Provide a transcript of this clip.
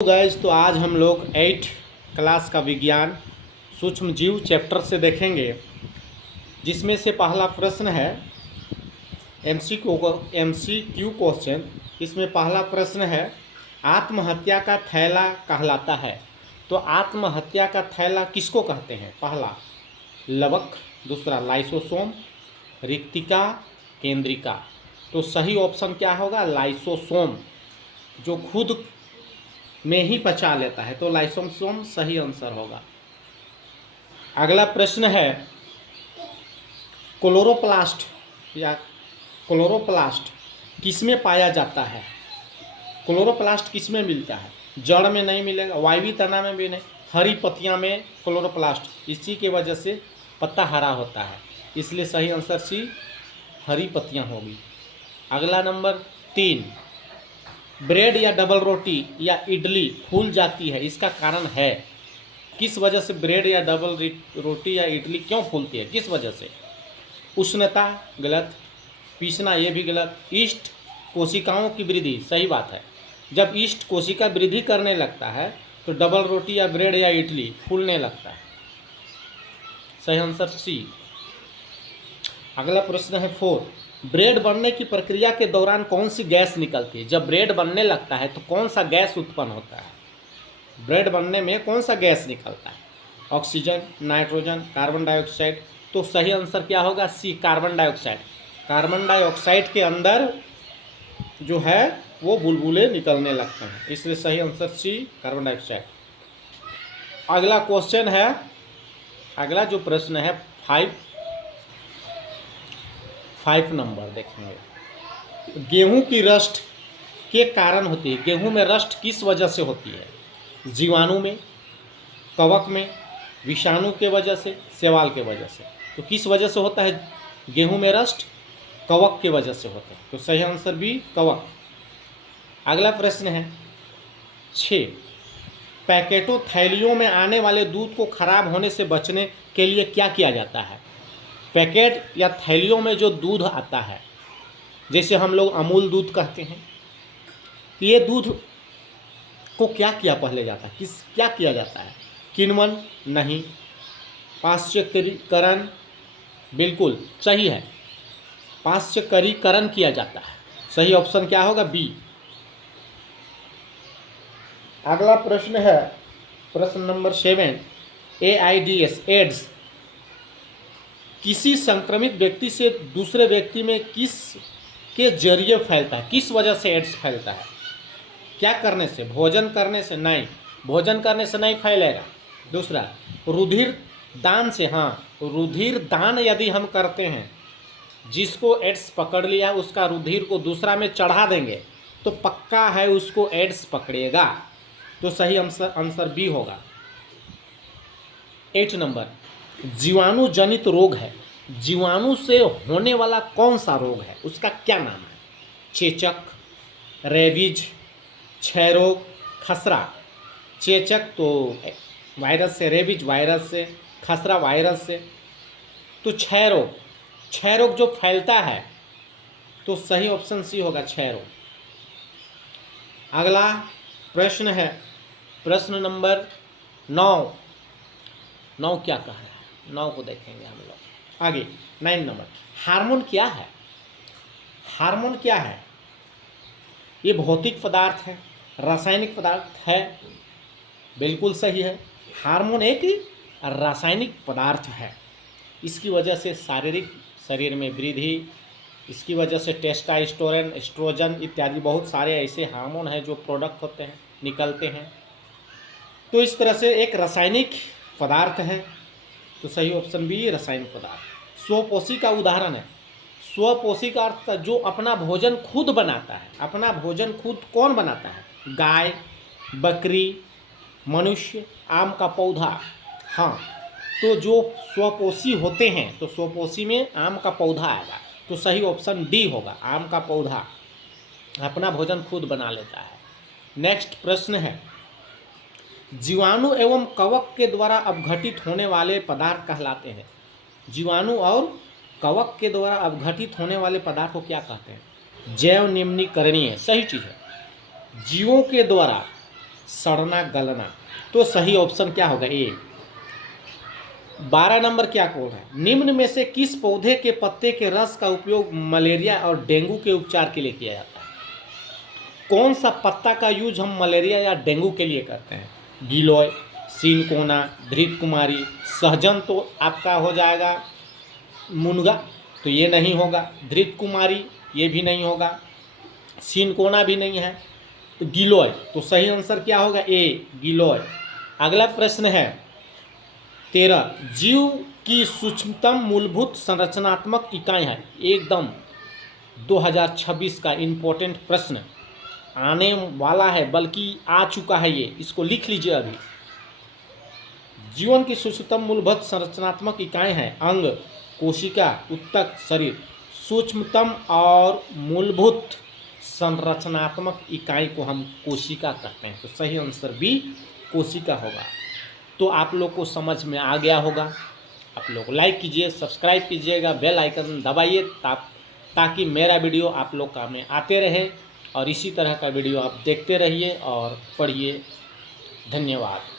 Guys, तो आज हम लोग 8 क्लास का विज्ञान सूक्ष्म जीव चैप्टर से देखेंगे, जिसमें से पहला प्रश्न है MCQ क्वेश्चन। इसमें पहला प्रश्न है, आत्महत्या का थैला कहलाता है। तो आत्महत्या का थैला किसको कहते हैं? पहला लवक, दूसरा लाइसोसोम, रिक्तिका, केंद्रिका। तो सही ऑप्शन क्या होगा? लाइसोसोम, जो खुद में ही पचा लेता है। तो लाइसोसोम सही आंसर होगा। अगला प्रश्न है, क्लोरोप्लास्ट या क्लोरोप्लास्ट किसमें पाया जाता है? क्लोरोप्लास्ट किसमें मिलता है? जड़ में नहीं मिलेगा, वायवीय तना में भी नहीं, हरी पत्तियां में क्लोरोप्लास्ट। इसी के वजह से पत्ता हरा होता है, इसलिए सही आंसर सी, हरी पत्तियां होगी। अगला नंबर 3, ब्रेड या डबल रोटी या इडली फूल जाती है, इसका कारण है? किस वजह से ब्रेड या डबल रोटी या इडली क्यों फूलती है? किस वजह से? उष्णता गलत, पीसना ये भी गलत, ईस्ट कोशिकाओं की वृद्धि सही बात है। जब ईस्ट कोशिका वृद्धि करने लगता है तो डबल रोटी या ब्रेड या इडली फूलने लगता है। सही आंसर सी। अगला प्रश्न है 4, ब्रेड बनने की प्रक्रिया के दौरान कौन सी गैस निकलती है? जब ब्रेड बनने लगता है तो कौन सा गैस उत्पन्न होता है? ब्रेड बनने में कौन सा गैस निकलता है? Oxygen, nitrogen, carbon dioxide. तो सही आंसर क्या होगा? सी, कार्बन डाइऑक्साइड। कार्बन डाइऑक्साइड के अंदर जो है वो बुलबुले निकलने लगते हैं, इसलिए सही आंसर सी, कार्बन डाइऑक्साइड। अगला क्वेश्चन है, अगला जो प्रश्न है 5 नंबर देखेंगे। गेहूं की रस्ट के कारण होती है। गेहूं में रस्ट किस वजह से होती है? जीवाणु में, कवक में, विषाणु के वजह से, शैवाल के वजह से। तो किस वजह से होता है गेहूं में रस्ट? कवक के वजह से होता है। तो सही आंसर भी, कवक। अगला प्रश्न है 6, पैकेटों थैलियों में आने वाले दूध को खराब होने से बचने के लिए क्या किया जाता है? पैकेट या थैलियों में जो दूध आता है, जैसे हम लोग अमूल दूध कहते हैं, ये दूध को क्या किया पहले जाता है? क्या किया जाता है? किण्वन नहीं, पाश्चक्यकरण बिल्कुल सही है, पाश्चक्यकरण किया जाता है। सही ऑप्शन क्या होगा? बी। अगला प्रश्न है प्रश्न नंबर 7, एड्स किसी संक्रमित व्यक्ति से दूसरे व्यक्ति में किस के जरिए फैलता है? किस वजह से एड्स फैलता है? क्या करने से? भोजन करने से? नहीं, भोजन करने से नहीं फैलेगा। दूसरा, रुधिर दान से। हाँ, रुधिर दान यदि हम करते हैं, जिसको एड्स पकड़ लिया उसका रुधिर को दूसरा में चढ़ा देंगे तो पक्का है उसको एड्स पकड़ेगा। तो सही आंसर बी होगा। 8 नंबर, जीवाणु जनित रोग है। जीवाणु से होने वाला कौन सा रोग है? उसका क्या नाम है? चेचक, रेबीज, क्षय रोग, खसरा। चेचक तो वायरस से, रेबीज वायरस से, खसरा वायरस से। तो क्षय रोग जो फैलता है, तो सही ऑप्शन सी होगा, क्षय रोग। अगला प्रश्न है प्रश्न नंबर 9 क्या कह रहा है? 9 को देखेंगे हम लोग आगे। 9 नंबर, हार्मोन क्या है? हार्मोन क्या है? ये भौतिक पदार्थ है, रासायनिक पदार्थ है? बिल्कुल सही है, हार्मोन एक रासायनिक पदार्थ है। इसकी वजह से शारीरिक शरीर में वृद्धि, इसकी वजह से टेस्टोस्टेरोन, एस्ट्रोजन इत्यादि बहुत सारे ऐसे हार्मोन हैं जो प्रोडक्ट होते हैं, निकलते हैं। तो इस तरह से एक रासायनिक पदार्थ है। तो सही ऑप्शन बी, रासायनिक पदार्थ। स्वपोषी का उदाहरण है। स्वपोषी का अर्थ जो अपना भोजन खुद बनाता है। अपना भोजन खुद कौन बनाता है? गाय, बकरी, मनुष्य, आम का पौधा। हाँ, तो जो स्वपोषी होते हैं, तो स्वपोषी में आम का पौधा आएगा। तो सही ऑप्शन डी होगा, आम का पौधा अपना भोजन खुद बना लेता है। नेक्स्ट प्रश्न है, जीवाणु एवं कवक के द्वारा अपघटित होने वाले पदार्थ कहलाते हैं। जीवाणु और कवक के द्वारा अपघटित होने वाले पदार्थ को क्या कहते हैं? जैव निम्नीकरणीय, सही चीज़ है। जीवों के द्वारा सड़ना गलना। तो सही ऑप्शन क्या होगा? ए। 12 नंबर क्या कोड है? निम्न में से किस पौधे के पत्ते के रस का उपयोग मलेरिया और डेंगू के उपचार के लिए किया जाता है? कौन सा पत्ता का यूज हम मलेरिया या डेंगू के लिए करते हैं? गिलोय, सिनकोना, धृत कुमारी, सहजन तो आपका हो जाएगा मुनगा, तो ये नहीं होगा। धृत कुमारी ये भी नहीं होगा, सिनकोना भी नहीं है, तो गिलोय। तो सही आंसर क्या होगा? ए, गिलोय। अगला प्रश्न है 13। जीव की सूक्ष्मतम मूलभूत संरचनात्मक इकाई है। एकदम 2026 का इम्पोर्टेंट प्रश्न आने वाला है, बल्कि आ चुका है ये, इसको लिख लीजिए अभी। जीवन की सूक्ष्मतम मूलभूत संरचनात्मक इकाई है अंग, कोशिका, उत्तक, शरीर। सूक्ष्मतम और मूलभूत संरचनात्मक इकाई को हम कोशिका कहते हैं, तो सही आंसर बी कोशिका होगा। तो आप लोग को समझ में आ गया होगा। आप लोग लाइक कीजिए, सब्सक्राइब कीजिएगा, बेल आइकन दबाइए ताकि मेरा वीडियो आप लोग का में आते रहे और इसी तरह का वीडियो आप देखते रहिए और पढ़िए। धन्यवाद।